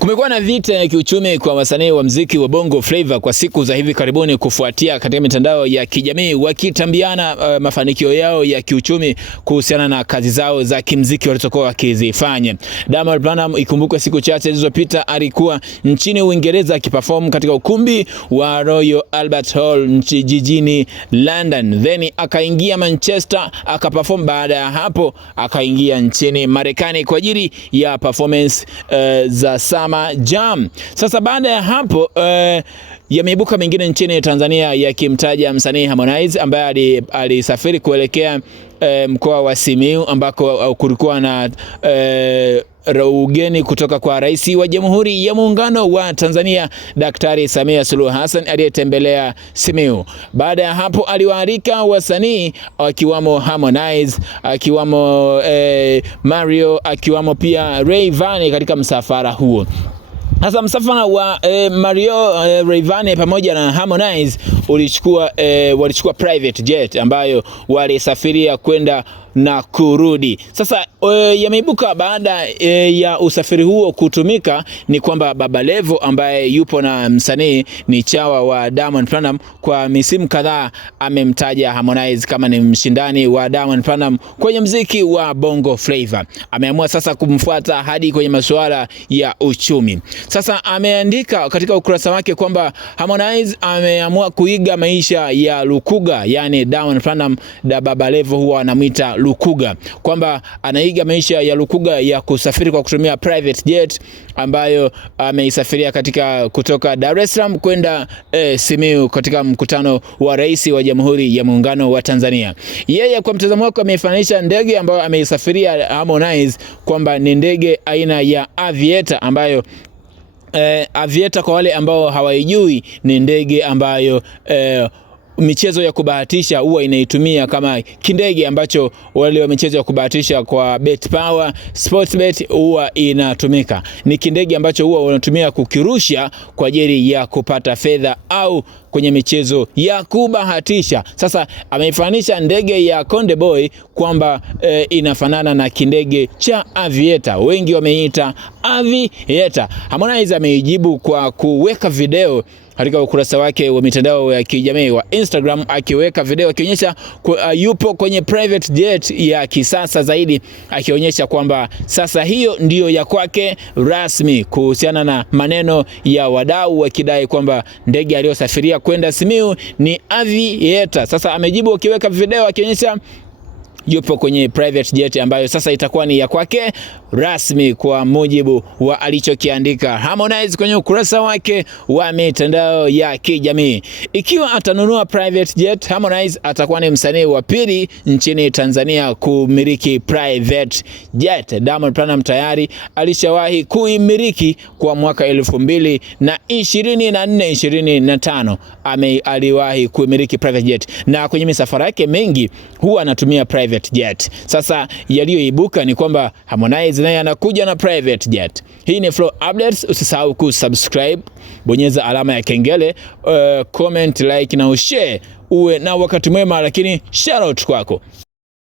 Kumekuwa na vita ya kiuchumi kwa wasanii wa muziki wa Bongo Flava kwa siku za hivi karibuni kufuatia katika mitandao ya kijamii wakitambiana mafanikio yao ya kiuchumi kuhusiana na kazi zao za kimuziki walizokuwa wakizifanya. Diamond Platnumz, ikumbukwe siku chache zilizopita alikuwa nchini Uingereza akiperform katika ukumbi wa Royal Albert Hall jijini London. Then akaingia Manchester akaperform, baada ya hapo akaingia nchini Marekani kwa ajili ya performance za Summer Jam. Sasa baada ya hapo yameibuka mengine nchini Tanzania yakimtaja msanii Harmonize ambaye alisafiri kuelekea mkoa wa Simiyu ambako kulikuwa na ugeni kutoka kwa Rais wa Jamhuri ya Muungano wa Tanzania Daktari Samia Suluhu Hassan aliyetembelea Simiyu. Baada ya hapo aliwaalika wasanii akiwamo Harmonize, akiwamo Mario, akiwamo pia Rayvanny katika msafara huo. Sasa msafara wa Mario, Rayvanny pamoja na Harmonize walichukua private jet ambayo walisafiria kwenda na kurudi. Sasa yameibuka baada ya usafiri huo kutumika ni kwamba Baba Levo ambaye yupo na msanii ni chawa wa Diamond Platnumz kwa misimu kadhaa amemtaja Harmonize kama ni mshindani wa Diamond Platnumz kwenye muziki wa Bongo Flava. Ameamua sasa kumfuata hadi kwenye masuala ya uchumi. Sasa ameandika katika ukurasa wake kwamba Harmonize ameamua kuiga maisha ya Lukuga, yani Diamond Platnumz da Baba Levo huwa anamuita Lukuga, kwamba anaiga maisha ya Lukuga ya kusafiri kwa kutumia private jet ambayo ameisafiria kutoka Dar es Salaam kwenda Simiyu katika mkutano wa Rais wa Jamhuri ya Muungano wa Tanzania. Yeye kwa mtazamo wake ameifanisha ndege ambayo ameisafiria Harmonize kwamba ni ndege aina ya Aviator ambayo Aviator kwa wale ambao hawaijui ni ndege ambayo michezo ya kubahatisha huwa inaitumia kama kindege ambacho wale wa michezo ya kubahatisha kwa bet power, sports bet huwa inatumika. Ni kindege ambacho huwa wanatumia kukirusha kwa ajili ya kupata fedha au kwenye michezo ya kubahatisha. Sasa ameifanisha ndege ya Konde Boy kwamba inafanana na kindege cha Aviator. Wengi wameita Aviator. Harmonize ameijibu kwa kuweka video katika ukurasa wake wa mitandao ya kijamii wa Instagram, akiweka video akionyesha yupo kwenye private jet ya kisasa zaidi, akionyesha kwamba sasa hiyo ndiyo ya kwake rasmi, kuhusiana na maneno ya wadau wakidai kwamba ndege aliyosafiria kwenda Simiyu ni Aviator. Sasa amejibu akiweka video akionyesha yupo kwenye private jet ambayo sasa itakuwa ni ya kwake rasmi kwa mujibu wa alichokiandika Harmonize kwenye ukurasa wake wa mitandao ya kijamii. Ikiwa atanunua private jet, Harmonize atakuwa ni msanii wa pili nchini Tanzania kumiliki private jet. Diamond Platnumz tayari alishawahi kuimiliki kwa mwaka 2024-25 aliwahi kuimiliki private jet, na kwenye misafara yake mengi huwa anatumia private jet. Sasa yaliyoibuka ni kwamba Harmonize naye anakuja na private jet. Hii ni Flow Updates. Usisahau kusubscribe, bonyeza alama ya kengele, comment, like na ushare. Uwe na wakati mwema, lakini shout out kwako.